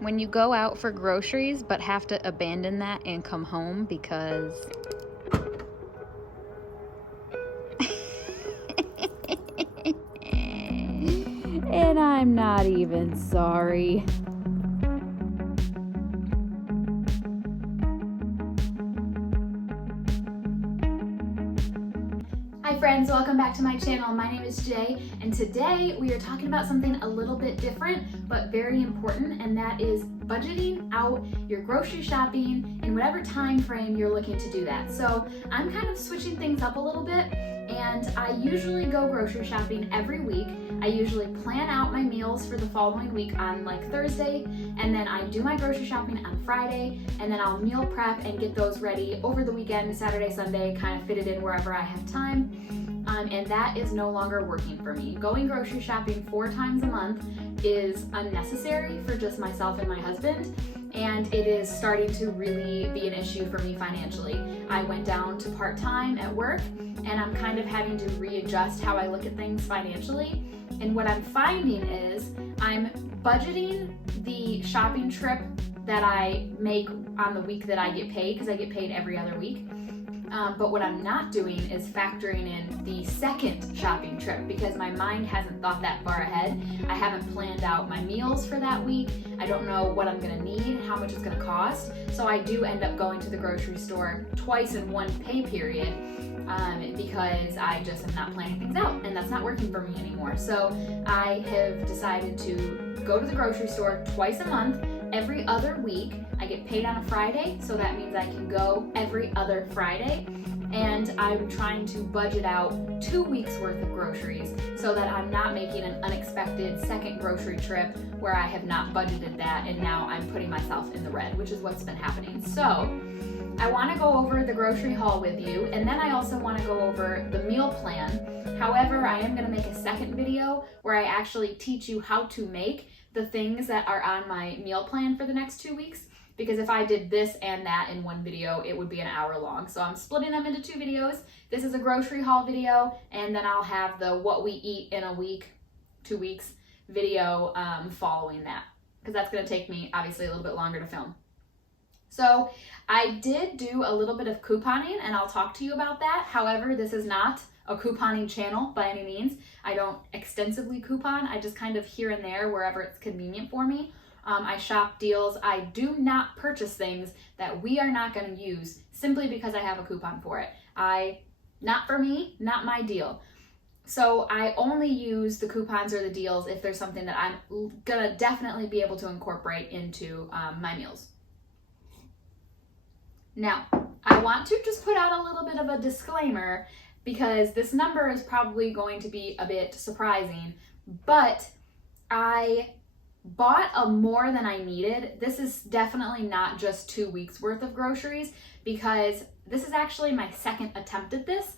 When you go out for groceries but have to abandon that and come home because and I'm not even sorry. Hi friends, welcome back to my channel. My name is Jay, and today we are talking about something a little bit different but very important, and that is budgeting out your grocery shopping in whatever time frame you're looking to do that. So I'm kind of switching things up a little bit, and I usually go grocery shopping every week. I usually plan out my meals for the following week on like Thursday, and then I do my grocery shopping on Friday, and then I'll meal prep and get those ready over the weekend, Saturday, Sunday, kind of fit it in wherever I have time. And that is no longer working for me. Going grocery shopping 4 times a month is unnecessary for just myself and my husband, and it is starting to really be an issue for me financially. I went down to part-time at work, and I'm kind of having to readjust how I look at things financially. And what I'm finding is I'm budgeting the shopping trip that I make on the week that I get paid, because I get paid every other week. But what I'm not doing is factoring in the second shopping trip, because my mind hasn't thought that far ahead. I haven't planned out my meals for that week. I don't know what I'm gonna need, how much it's gonna cost. So I do end up going to the grocery store twice in one pay period, because I just am not planning things out, and that's not working for me anymore. So I have decided to go to the grocery store twice a month, every other week. I get paid on a Friday, so that means I can go every other Friday. And I'm trying to budget out 2 weeks worth of groceries so that I'm not making an unexpected second grocery trip where I have not budgeted that, and now I'm putting myself in the red, which is what's been happening. So I want to go over the grocery haul with you, and then I also want to go over the meal plan. However, I am going to make a second video where I actually teach you how to make the things that are on my meal plan for the next 2 weeks, because if I did this and that in one video, it would be an hour long. So I'm splitting them into 2 videos. This is a grocery haul video, and then I'll have the what we eat in a week, 2 weeks video following that, because that's going to take me obviously a little bit longer to film. So I did do a little bit of couponing, and I'll talk to you about that. However, this is not a couponing channel by any means. I don't extensively coupon. I just kind of here and there wherever it's convenient for me. I shop deals. I do not purchase things that we are not going to use simply because I have a coupon for it. Not for me, not my deal. So I only use the coupons or the deals if there's something that I'm gonna definitely be able to incorporate into my meals. Now, I want to just put out a little bit of a disclaimer, because this number is probably going to be a bit surprising, but I bought more than I needed. This is definitely not just 2 weeks worth of groceries, because this is actually my second attempt at this.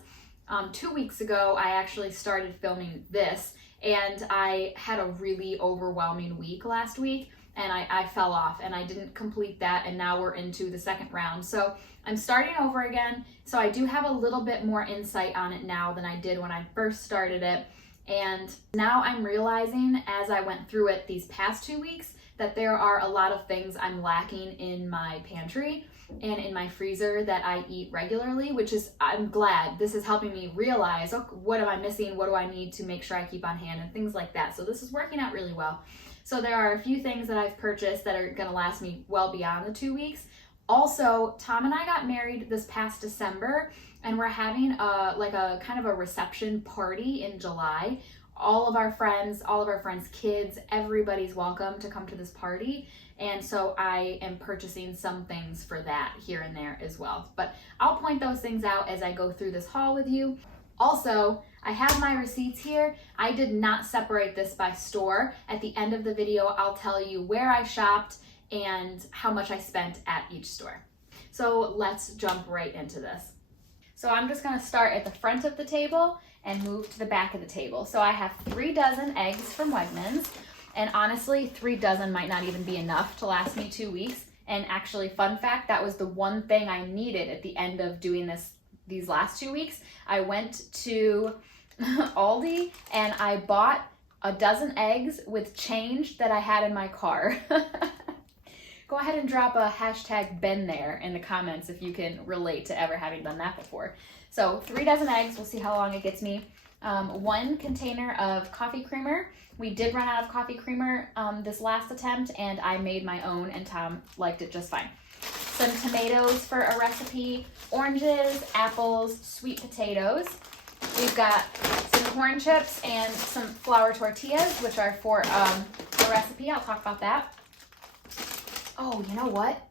2 weeks ago, I actually started filming this, and I had a really overwhelming week last week, and I fell off and I didn't complete that, and now we're into the second round. So I'm starting over again. So I do have a little bit more insight on it now than I did when I first started it. And now I'm realizing, as I went through it these past 2 weeks, that there are a lot of things I'm lacking in my pantry and in my freezer that I eat regularly, which is, I'm glad this is helping me realize, okay, what am I missing? What do I need to make sure I keep on hand, and things like that. So this is working out really well. So there are a few things that I've purchased that are gonna last me well beyond the 2 weeks. Also, Tom and I got married this past December, and we're having a kind of a reception party in July. All of our friends' kids, everybody's welcome to come to this party. And so I am purchasing some things for that here and there as well. But I'll point those things out as I go through this haul with you. Also, I have my receipts here. I did not separate this by store. At the end of the video, I'll tell you where I shopped and how much I spent at each store. So let's jump right into this. So I'm just gonna start at the front of the table and move to the back of the table. So I have 3 dozen eggs from Wegmans, and honestly, 3 dozen might not even be enough to last me 2 weeks. And actually, fun fact, that was the one thing I needed at the end of doing these last 2 weeks. I went to Aldi and I bought a dozen eggs with change that I had in my car. go ahead and drop a hashtag been there in the comments if you can relate to ever having done that before. So 3 dozen eggs, we'll see how long it gets me. 1 container of coffee creamer. We did run out of coffee creamer this last attempt, and I made my own, and Tom liked it just fine. Some tomatoes for a recipe, oranges, apples, sweet potatoes. We've got some corn chips and some flour tortillas, which are for a recipe. I'll talk about that. Oh, you know what?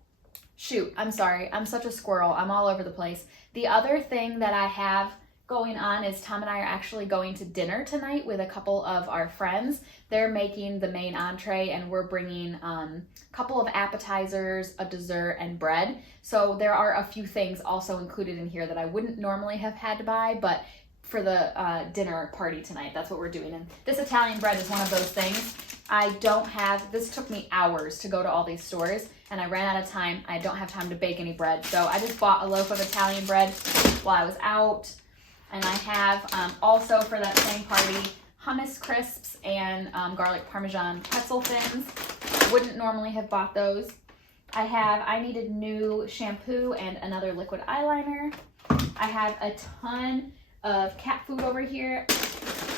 Shoot, I'm sorry. I'm such a squirrel. I'm all over the place. The other thing that I have going on is Tom and I are actually going to dinner tonight with a couple of our friends. They're making the main entree, and we're bringing a couple of appetizers, a dessert, and bread. So there are a few things also included in here that I wouldn't normally have had to buy, but for the dinner party tonight, that's what we're doing. And this Italian bread is one of those things. This took me hours to go to all these stores, and I ran out of time. I don't have time to bake any bread. So I just bought a loaf of Italian bread while I was out. And I have also for that same party, hummus crisps and garlic parmesan pretzel thins. Wouldn't normally have bought those. I needed new shampoo and another liquid eyeliner. I have a ton of cat food over here.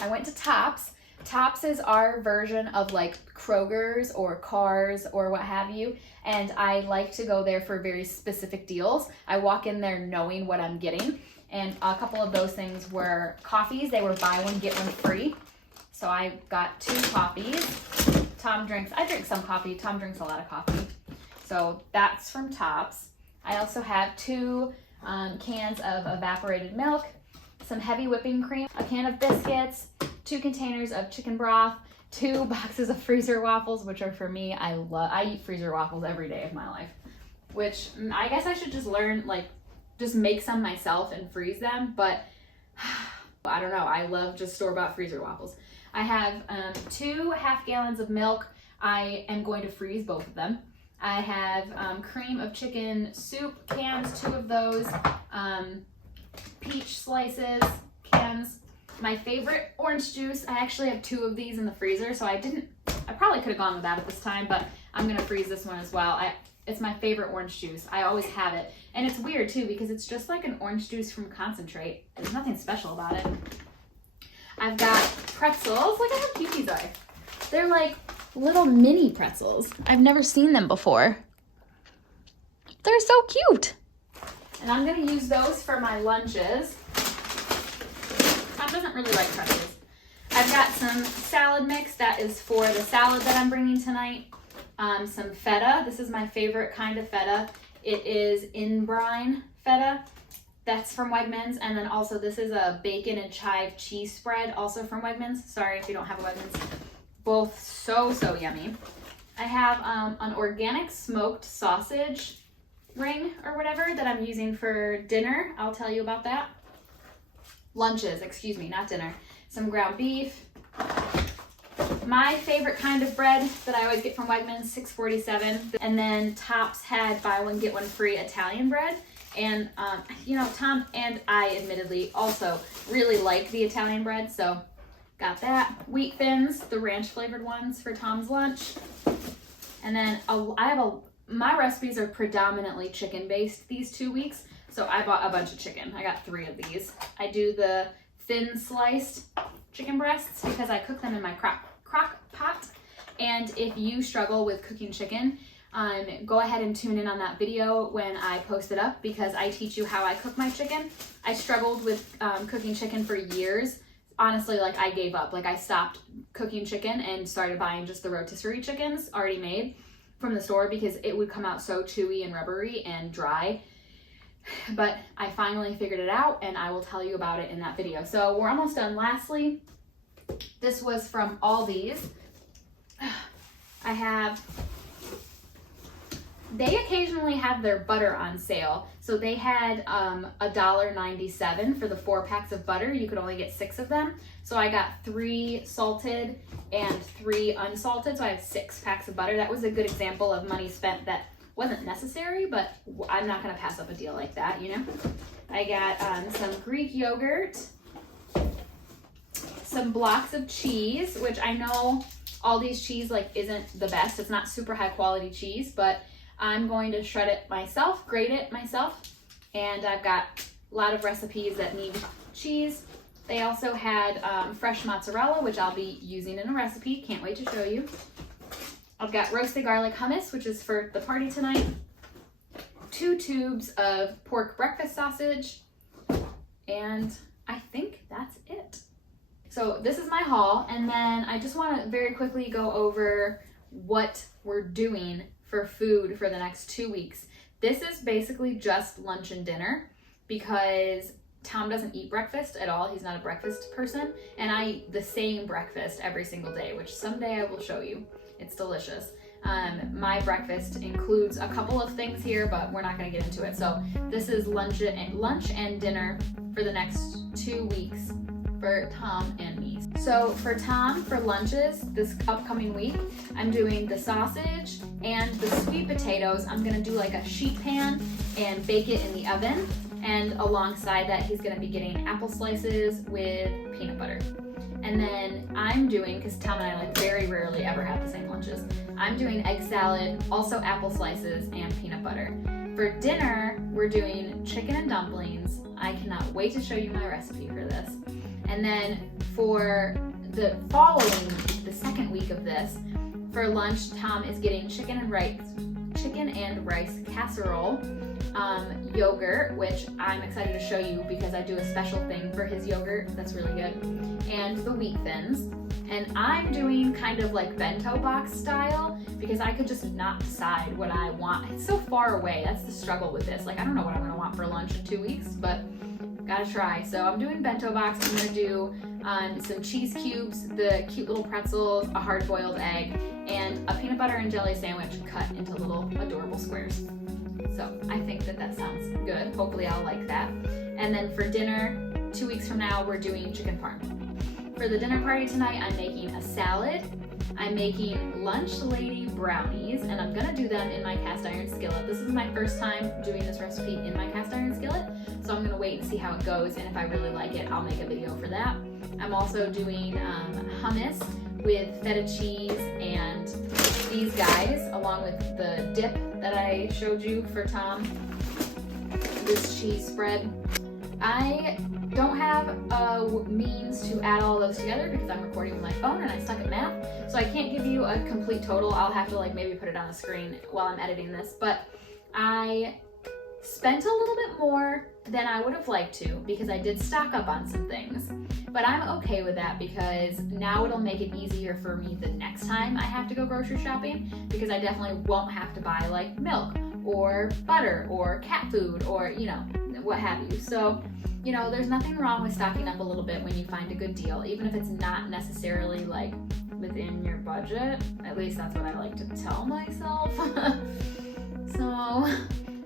I went to Tops. Tops is our version of like Kroger's or Cars or what have you. And I like to go there for very specific deals. I walk in there knowing what I'm getting. And a couple of those things were coffees. They were buy one, get one free. So I got 2 coffees. I drink some coffee. Tom drinks a lot of coffee. So that's from Tops. I also have 2 cans of evaporated milk, some heavy whipping cream, a can of biscuits, 2 containers of chicken broth, 2 boxes of freezer waffles, which are for me. I eat freezer waffles every day of my life, which I guess I should just learn, like, just make some myself and freeze them, but I don't know. I love just store-bought freezer waffles. I have 2 half-gallons of milk. I am going to freeze both of them. I have cream of chicken soup cans, 2 of those, peach slices cans. My favorite orange juice, I actually have 2 of these in the freezer, so I probably could have gone with that at this time, but I'm gonna freeze this one as well. It's my favorite orange juice. I always have it. And it's weird too, because it's just like an orange juice from concentrate. There's nothing special about it. I've got pretzels. Look at how cute these are. They're like little mini pretzels. I've never seen them before. They're so cute. And I'm gonna use those for my lunches. Tom doesn't really like pretzels. I've got some salad mix. That is for the salad that I'm bringing tonight. Some feta. This is my favorite kind of feta. It is in brine feta. That's from Wegmans. And then also this is a bacon and chive cheese spread, also from Wegmans. Sorry if you don't have a Wegmans. Both so yummy. I have an organic smoked sausage ring or whatever that I'm using for dinner. I'll tell you about that. Lunches, excuse me, not dinner. Some ground beef. My favorite kind of bread that I always get from Wegmans, $6.47. And then Tops had buy one, get one free Italian bread. And, you know, Tom and I admittedly also really like the Italian bread. So got that. Wheat thins, the ranch flavored ones for Tom's lunch. And then my recipes are predominantly chicken based these 2 weeks. So I bought a bunch of chicken. I got 3 of these. I do the thin sliced chicken breasts because I cook them in my crock pot. And if you struggle with cooking chicken, go ahead and tune in on that video when I post it up, because I teach you how I cook my chicken. I struggled with cooking chicken for years. Honestly, like, I gave up. Like, I stopped cooking chicken and started buying just the rotisserie chickens already made from the store because it would come out so chewy and rubbery and dry. But I finally figured it out, and I will tell you about it in that video. So we're almost done. Lastly, this was from Aldi's. They occasionally have their butter on sale. So they had $1.97 for the 4 packs of butter. You could only get 6 of them. So I got 3 salted and 3 unsalted. So I have 6 packs of butter. That was a good example of money spent that wasn't necessary, but I'm not gonna pass up a deal like that, you know? I got some Greek yogurt, some blocks of cheese, which I know Aldi's cheese like isn't the best. It's not super high quality cheese, but I'm going to shred it myself, grate it myself, and I've got a lot of recipes that need cheese. They also had fresh mozzarella, which I'll be using in a recipe. Can't wait to show you. I've got roasted garlic hummus, which is for the party tonight. 2 tubes of pork breakfast sausage, and I think that's it. So this is my haul, and then I just want to very quickly go over what we're doing for food for the next 2 weeks. This is basically just lunch and dinner because Tom doesn't eat breakfast at all. He's not a breakfast person, and I eat the same breakfast every single day, which someday I will show you. It's delicious. My breakfast includes a couple of things here, but we're not going to get into it. So this is lunch and dinner for the next 2 weeks for Tom and me. So for Tom, for lunches this upcoming week, I'm doing the sausage and the sweet potatoes. I'm gonna do like a sheet pan and bake it in the oven. And alongside that, he's gonna be getting apple slices with peanut butter. And then I'm doing, because Tom and I like very rarely ever have the same lunches, I'm doing egg salad, also apple slices and peanut butter. For dinner, we're doing chicken and dumplings. I cannot wait to show you my recipe for this. And then for the following week, the second week of this, for lunch, Tom is getting chicken and rice casserole, yogurt, which I'm excited to show you because I do a special thing for his yogurt that's really good, and the wheat thins. And I'm doing kind of like bento box style because I could just not decide what I want. It's so far away. That's the struggle with this. Like, I don't know what I'm gonna want for lunch in 2 weeks, but gotta try. So I'm doing bento box. I'm gonna do some cheese cubes, the cute little pretzels, a hard-boiled egg, and a peanut butter and jelly sandwich cut into little adorable squares. So I think that sounds good. Hopefully I'll like that. And then for dinner, 2 weeks from now, we're doing chicken parm. For the dinner party tonight, I'm making a salad. I'm making lunch lady brownies, and I'm gonna do them in my cast iron skillet. This is my first time doing this recipe in my cast iron skillet, so I'm gonna wait and see how it goes, and if I really like it, I'll make a video for that. I'm also doing hummus with feta cheese and these guys, along with the dip that I showed you for Tom, this cheese spread. I don't have means to add all those together because I'm recording with my phone and I suck at math, so I can't give you a complete total. I'll have to like maybe put it on the screen while I'm editing this, but I spent a little bit more than I would have liked to because I did stock up on some things, but I'm okay with that because now it'll make it easier for me the next time I have to go grocery shopping, because I definitely won't have to buy like milk or butter or cat food or, you know, what have you. So, you know, there's nothing wrong with stocking up a little bit when you find a good deal, even if it's not necessarily like within your budget. At least that's what I like to tell myself. So,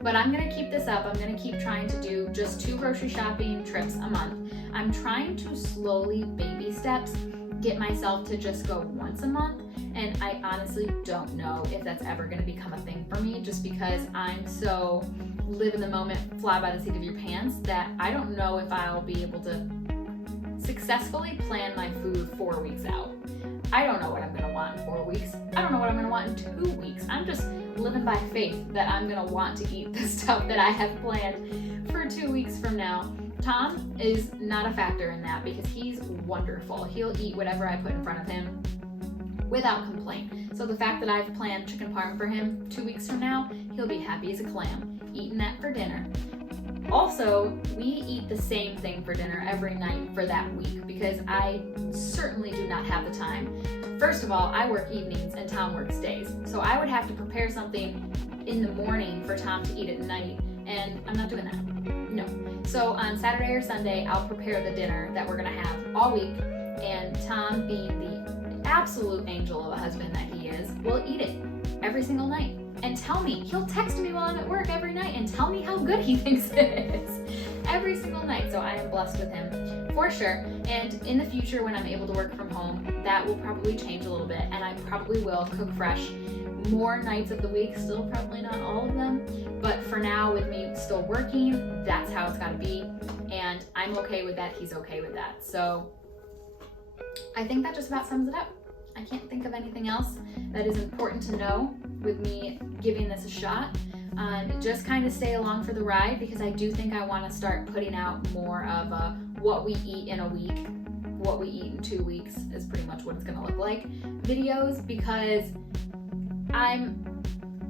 but I'm gonna keep this up. I'm gonna keep trying to do just 2 grocery shopping trips a month. I'm trying to slowly, baby steps, get myself to just go once a month. And I honestly don't know if that's ever gonna become a thing for me, just because I'm so live in the moment, fly by the seat of your pants, that I don't know if I'll be able to successfully plan my food 4 weeks out. I don't know what I'm gonna want in 4 weeks. I don't know what I'm gonna want in 2 weeks. I'm just living by faith that I'm gonna want to eat the stuff that I have planned for 2 weeks from now. Tom is not a factor in that because he's wonderful. He'll eat whatever I put in front of him without complaint. So the fact that I've planned chicken parm for him 2 weeks from now, he'll be happy as a clam, eating that for dinner. Also, we eat the same thing for dinner every night for that week because I certainly do not have the time. First of all, I work evenings and Tom works days. So I would have to prepare something in the morning for Tom to eat at night, and I'm not doing that. No. So on Saturday or Sunday, I'll prepare the dinner that we're gonna have all week, and Tom, being the absolute angel of a husband that he is, will eat it every single night. And tell me, he'll text me while I'm at work every night and tell me how good he thinks it is every single night. So I am blessed with him for sure. And in the future, when I'm able to work from home, that will probably change a little bit, and I probably will cook fresh more nights of the week, still probably not all of them, but for now, with me still working, that's how it's got to be, and I'm okay with that. He's okay with that. So I think that just about sums it up. I can't think of anything else that is important to know with me giving this a shot. Just kind of stay along for the ride, because I do think I want to start putting out more of what we eat in a week, what we eat in 2 weeks is pretty much what it's going to look like videos, because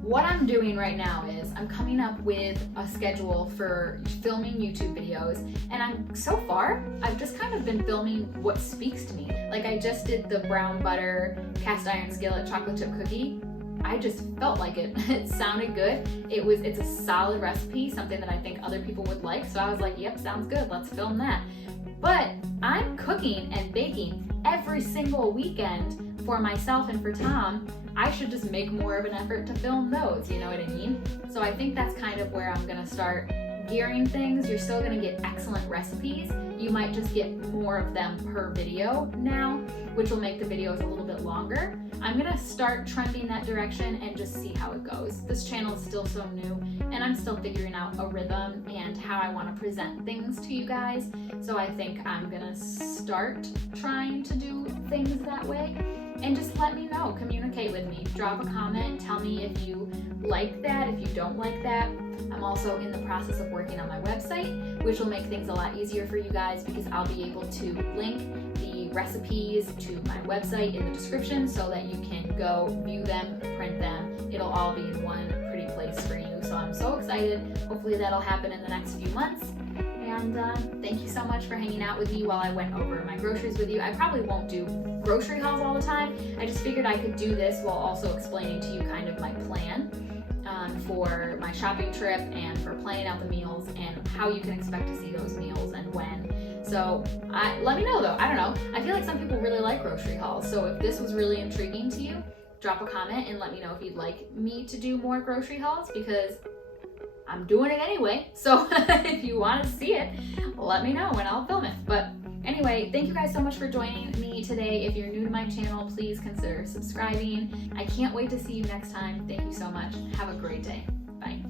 what I'm doing right now is I'm coming up with a schedule for filming YouTube videos, and so far I've just kind of been filming what speaks to me. Like, I just did the brown butter cast iron skillet chocolate chip cookie. I just felt like it. It sounded good. It's a solid recipe, something that I think other people would like. So I was like, yep, sounds good. Let's film that. But I'm cooking and baking every single weekend for myself and for Tom. I should just make more of an effort to film those, you know what I mean? So I think that's kind of where I'm gonna start gearing things. You're still gonna get excellent recipes. You might just get more of them per video now, which will make the videos a little bit longer. I'm gonna start trending that direction and just see how it goes. This channel is still so new, and I'm still figuring out a rhythm and how I wanna present things to you guys. So I think I'm gonna start trying to do things that way. And just let me know, communicate with me, drop a comment, tell me if you like that, if you don't like that. I'm also in the process of working on my website, which will make things a lot easier for you guys, because I'll be able to link the recipes to my website in the description so that you can go view them, print them. It'll all be in one pretty place for you. So I'm so excited. Hopefully that'll happen in the next few months. And thank you so much for hanging out with me while I went over my groceries with you. I probably won't do grocery hauls all the time. I just figured I could do this while also explaining to you kind of my plan for my shopping trip and for planning out the meals and how you can expect to see those meals and when. So let me know though. I don't know. I feel like some people really like grocery hauls. So if this was really intriguing to you, drop a comment and let me know if you'd like me to do more grocery hauls, because I'm doing it anyway. So if you want to see it, let me know and I'll film it. But anyway, thank you guys so much for joining me today. If you're new to my channel, please consider subscribing. I can't wait to see you next time. Thank you so much. Have a great day. Bye.